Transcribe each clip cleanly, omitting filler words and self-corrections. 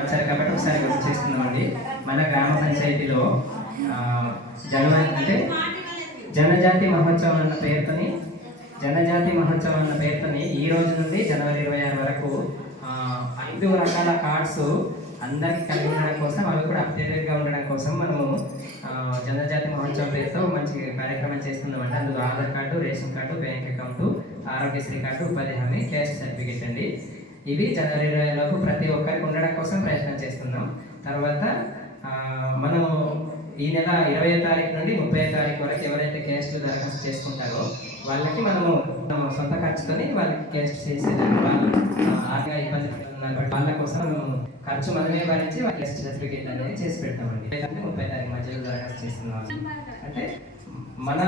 వచ్చారు కాబట్టి ఒకసారి గుర్తు చేస్తున్నామండి. మన గ్రామ పంచాయతీలో జనవరి అంటే జనజాతి మహోత్సవం అన్న పేరుతోని ఈ రోజు నుండి జనవరి 26 వరకు 5 రకాల కార్డ్స్ అందరికి కలిగి ఉండడం కోసం, అవి కూడా అప్డేటెడ్గా ఉండడం కోసం మనము జనజాతి మహోత్సవం పేరుతో మంచి కార్యక్రమం చేస్తున్నామండి. అందులో Aadhaar card, ration card, bank account, Aarogyasri card, ఉపాధి హామీ, క్యాస్ట్ సర్టిఫికేట్ అండి. ఇవి జనవరి 20 లోపు ప్రతి ఒక్కరికి ఉండడం కోసం ప్రయత్నం చేస్తున్నాం. తర్వాత మనము ఈ నెల 20వ తారీఖు నుండి 30వ తారీఖు వరకు ఎవరైతే క్యాస్ట్లు దరఖాస్తు చేసుకుంటారో వాళ్ళకి మనము సొంత ఖర్చుతోని వాళ్ళకి క్యాస్ట్ చేసేదాన్ని, వాళ్ళు ఆర్థిక ఇబ్బంది పడుతున్నారు వాళ్ళ కోసం మనము ఖర్చు మనమే భరించి వాళ్ళ క్యాస్ట్ సర్టిఫికేట్ అనేది చేసి పెడతామండి. 30వ తారీఖు మధ్యలో దరఖాస్తు చేస్తున్నాం. అంటే మన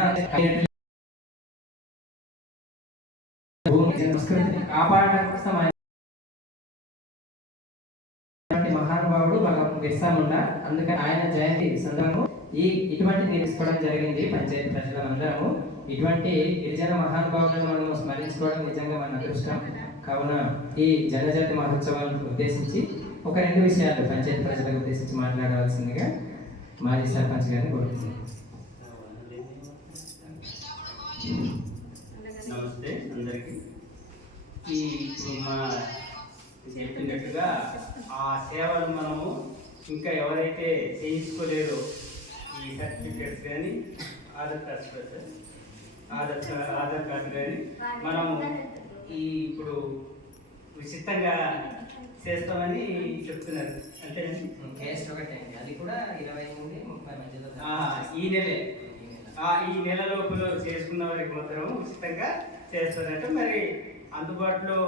సంస్కృతిని కాపాడడం కోసం మహానుభావుడు మన బిర్సా ముండా, అందుకని ఆయన జయంతి సందర్భంగా ఇటువంటి తీసుకోవడం జరిగింది. పంచాయతీ ప్రజలందరము ఇటువంటి గిరిజన మహానుభావులను మనం స్మరించుకోవడం నిజంగా మన అదృష్టం. కావున ఈ జనజాతి మహోత్సవాలను ఉద్దేశించి ఒక 2 విషయాలు పంచాయతీ ప్రజలకు ఉద్దేశించి మాట్లాడవలసిందిగా మాజీ సర్పంచ్ గారిని కోరుతున్నాను. నమస్తే అందరికీ. మా చెప్పినట్టుగా ఆ సేవలు మనము ఇంకా ఎవరైతే చేయించుకోలేదో ఈ సర్టిఫికేట్స్ కానీ ఆధార్ కార్డు కానీ మనము ఇప్పుడు ఉచితంగా చేస్తామని చెప్తున్నారు. అంతేనండి. కేసు ఒకటే, అది కూడా 20 నుండి 30 మధ్యలో ఈ నెల లోపల చేసుకున్న వారికి మాత్రం ఉచితంగా చేస్తారంటే మరి అందుబాటులో